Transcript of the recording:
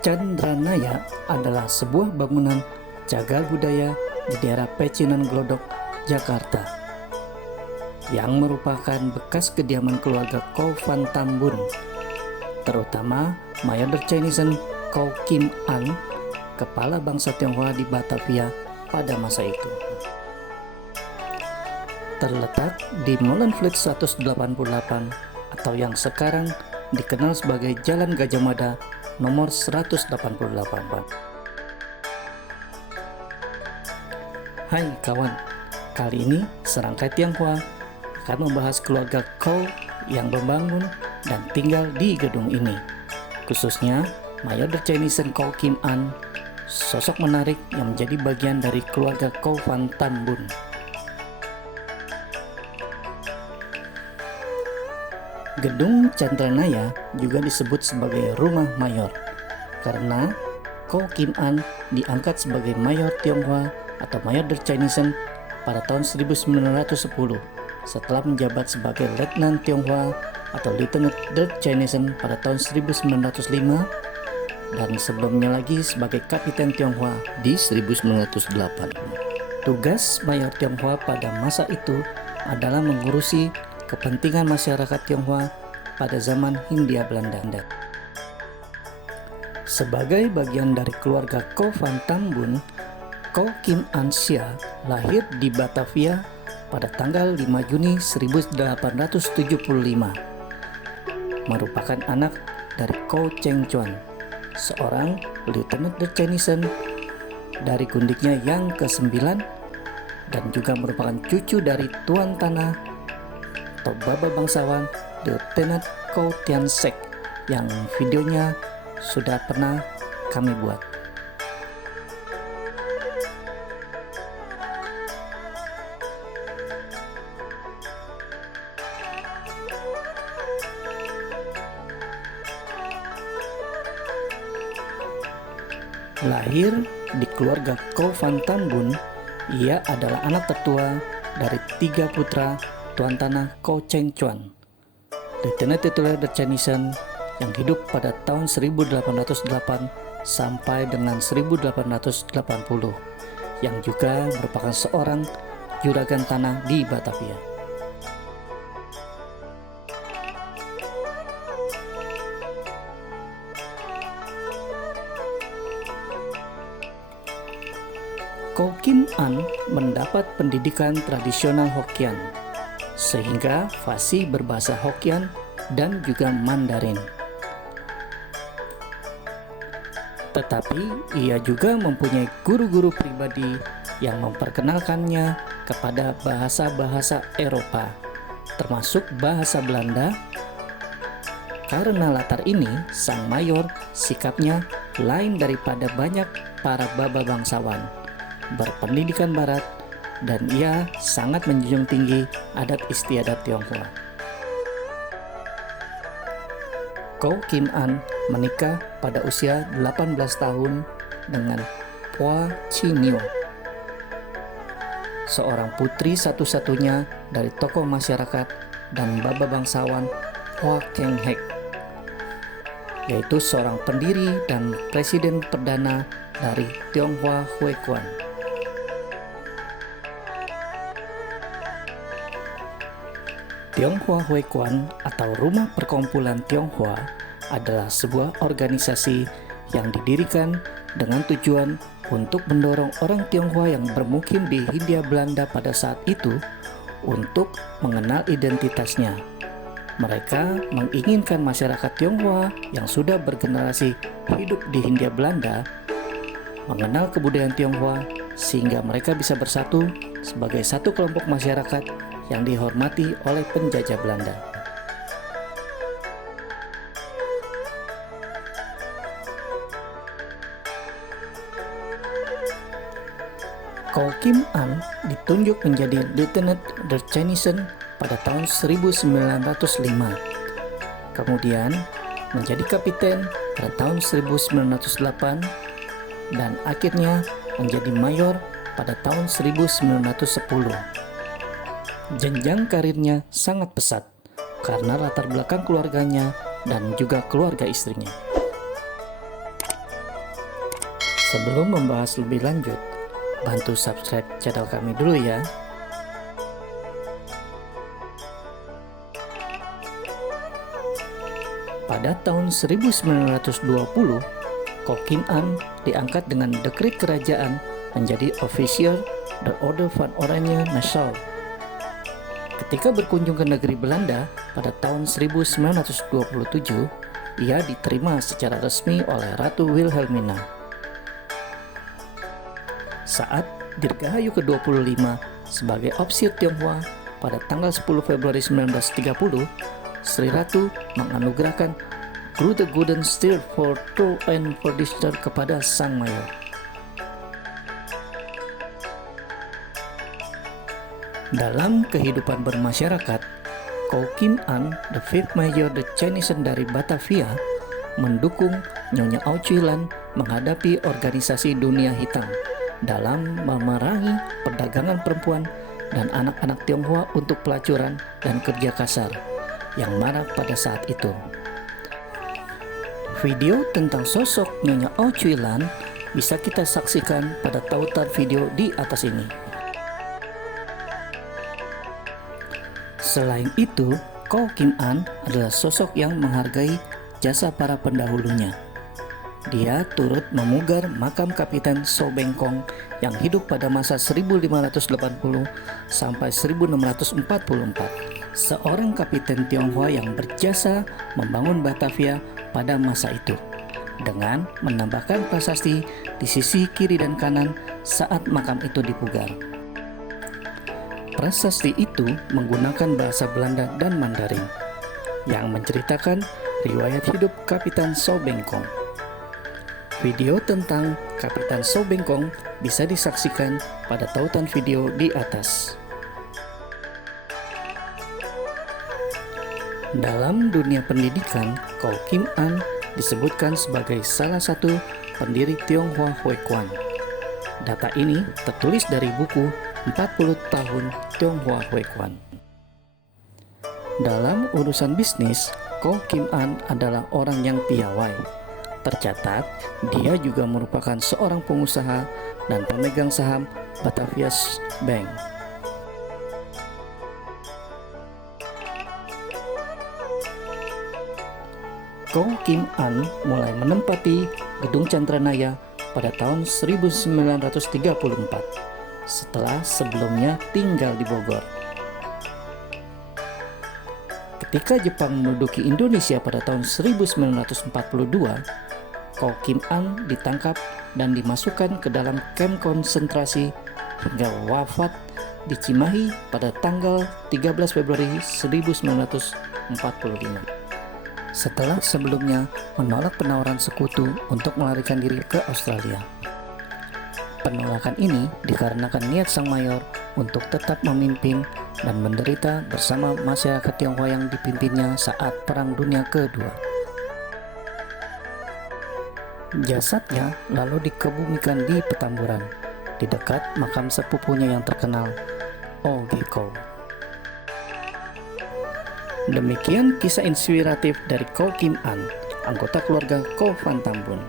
Chandranaya adalah sebuah bangunan cagar budaya di daerah Pecinan Glodok, Jakarta, yang merupakan bekas kediaman keluarga Chow Van Tam Bun, terutama Mayor Chinesen Chow Kim An, kepala bangsa Tionghoa di Batavia pada masa itu. Terletak di Molenvliet 188 atau yang sekarang dikenal sebagai Jalan Gajah Mada nomor 188. Hai kawan, kali ini Serangkai Tionghoa akan membahas keluarga Chow yang membangun dan tinggal di gedung ini, khususnya Mayor Chinesen Chow Kim An, sosok menarik yang menjadi bagian dari keluarga Chow Van Tam Bun. Gedung Chandranaya juga disebut sebagai Rumah Mayor karena Chow Kim An diangkat sebagai Mayor Tionghoa atau Mayor Chinesen pada tahun 1910 setelah menjabat sebagai Letnan Tionghoa atau Lieutenant Chinesen pada tahun 1905 dan sebelumnya lagi sebagai Kapiten Tionghoa di 1908. Tugas Mayor Tionghoa pada masa itu adalah mengurusi kepentingan masyarakat Tionghoa pada zaman Hindia Belanda. Sebagai bagian dari keluarga Chow Van Tam Bun, Chow Kim An Sia lahir di Batavia pada tanggal 5 Juni 1875. Merupakan anak dari Chow Cheng Chuan, seorang Lieutenant Chinesen dari gundiknya yang ke-9 dan juga merupakan cucu dari Tuan Tanah atau Baba Bangsawan Lieutenant Chow Tian Sek yang videonya sudah pernah kami buat. Lahir di keluarga Chow Van Tam Bun, ia adalah anak tertua dari 3 putra Tuan Tanah Chow Cheng Chuan, Lieutenant Titular Chinesen yang hidup pada tahun 1808 sampai dengan 1880, yang juga merupakan seorang juragan tanah di Batavia. Chow Kim An mendapat pendidikan tradisional Hokkien, sehingga fasih berbahasa Hokkien dan juga Mandarin. Tetapi ia juga mempunyai guru-guru pribadi yang memperkenalkannya kepada bahasa-bahasa Eropa, termasuk bahasa Belanda. Karena latar ini, sang mayor sikapnya lain daripada banyak para baba bangsawan berpendidikan barat, dan ia sangat menjunjung tinggi adat istiadat Tionghoa. Chow Kim An menikah pada usia 18 tahun dengan Phua Chi Nio, seorang putri satu-satunya dari tokoh masyarakat dan baba bangsawan Phua Keng Hek, yaitu seorang pendiri dan presiden perdana dari Tionghoa Hue Kuan. Tionghoa Hue Kuan atau Rumah Perkumpulan Tionghoa adalah sebuah organisasi yang didirikan dengan tujuan untuk mendorong orang Tionghoa yang bermukim di Hindia Belanda pada saat itu untuk mengenal identitasnya. Mereka menginginkan masyarakat Tionghoa yang sudah bergenerasi hidup di Hindia Belanda mengenal kebudayaan Tionghoa sehingga mereka bisa bersatu sebagai satu kelompok masyarakat yang dihormati oleh penjajah Belanda. Chow Kim An ditunjuk menjadi Lieutenant Chinesen pada tahun 1905, kemudian menjadi kapiten pada tahun 1908, dan akhirnya menjadi mayor pada tahun 1910. Jenjang karirnya sangat pesat karena latar belakang keluarganya dan juga keluarga istrinya. Sebelum membahas lebih lanjut, bantu subscribe channel kami dulu ya. Pada tahun 1920, Ko Kim An diangkat dengan dekret kerajaan menjadi ofisier The Orde van Oranje Nassau. Ketika berkunjung ke negeri Belanda pada tahun 1927, ia diterima secara resmi oleh Ratu Wilhelmina. Saat Dirgahayu ke-25 sebagai ofisier Tionghoa pada tanggal 10 Februari 1930, Sri Ratu menganugerahkan Grote Gouden Stier voor Trouw en Verdienste kepada sang mayor. Dalam kehidupan bermasyarakat, Ko Kim An, the fifth mayor the Chinese dari Batavia, mendukung Nyonya Au Cui Lan menghadapi organisasi dunia hitam dalam memerangi perdagangan perempuan dan anak-anak Tionghoa untuk pelacuran dan kerja kasar yang marak pada saat itu. Video tentang sosok Nyonya Au Cui Lan bisa kita saksikan pada tautan video di atas ini. Selain itu, Ko Kim An adalah sosok yang menghargai jasa para pendahulunya. Dia turut memugar makam Kapiten So Bengkong yang hidup pada masa 1580 sampai 1644. Seorang kapiten Tionghoa yang berjasa membangun Batavia pada masa itu, dengan menambahkan prasasti di sisi kiri dan kanan saat makam itu dipugar. Prasasti itu menggunakan bahasa Belanda dan Mandarin yang menceritakan riwayat hidup Kapiten So Bengkong. Video tentang Kapiten So Bengkong bisa disaksikan pada tautan video di atas. Dalam dunia pendidikan, Ko Kim An disebutkan sebagai salah satu pendiri Tionghoa Huekuan. Data ini tertulis dari buku 40 tahun Tionghoa Huekuan. Dalam urusan bisnis, Ko Kim An adalah orang yang piawai. Tercatat, dia juga merupakan seorang pengusaha dan pemegang saham Batavia Bank. Ko Kim An mulai menempati Gedung Chandranaya pada tahun 1934, setelah sebelumnya tinggal di Bogor. Ketika Jepang menduduki Indonesia pada tahun 1942, Ko Kim An ditangkap dan dimasukkan ke dalam kamp konsentrasi hingga wafat di Cimahi pada tanggal 13 Februari 1945. Setelah sebelumnya menolak penawaran sekutu untuk melarikan diri ke Australia. Penolakan ini dikarenakan niat sang mayor untuk tetap memimpin dan menderita bersama masyarakat Tionghoa yang dipimpinnya saat Perang Dunia Kedua. Jasadnya lalu dikebumikan di Petamburan, di dekat makam sepupunya yang terkenal, Oge Ko. Demikian kisah inspiratif dari Ko Kim An, anggota keluarga Ko Van Tambun.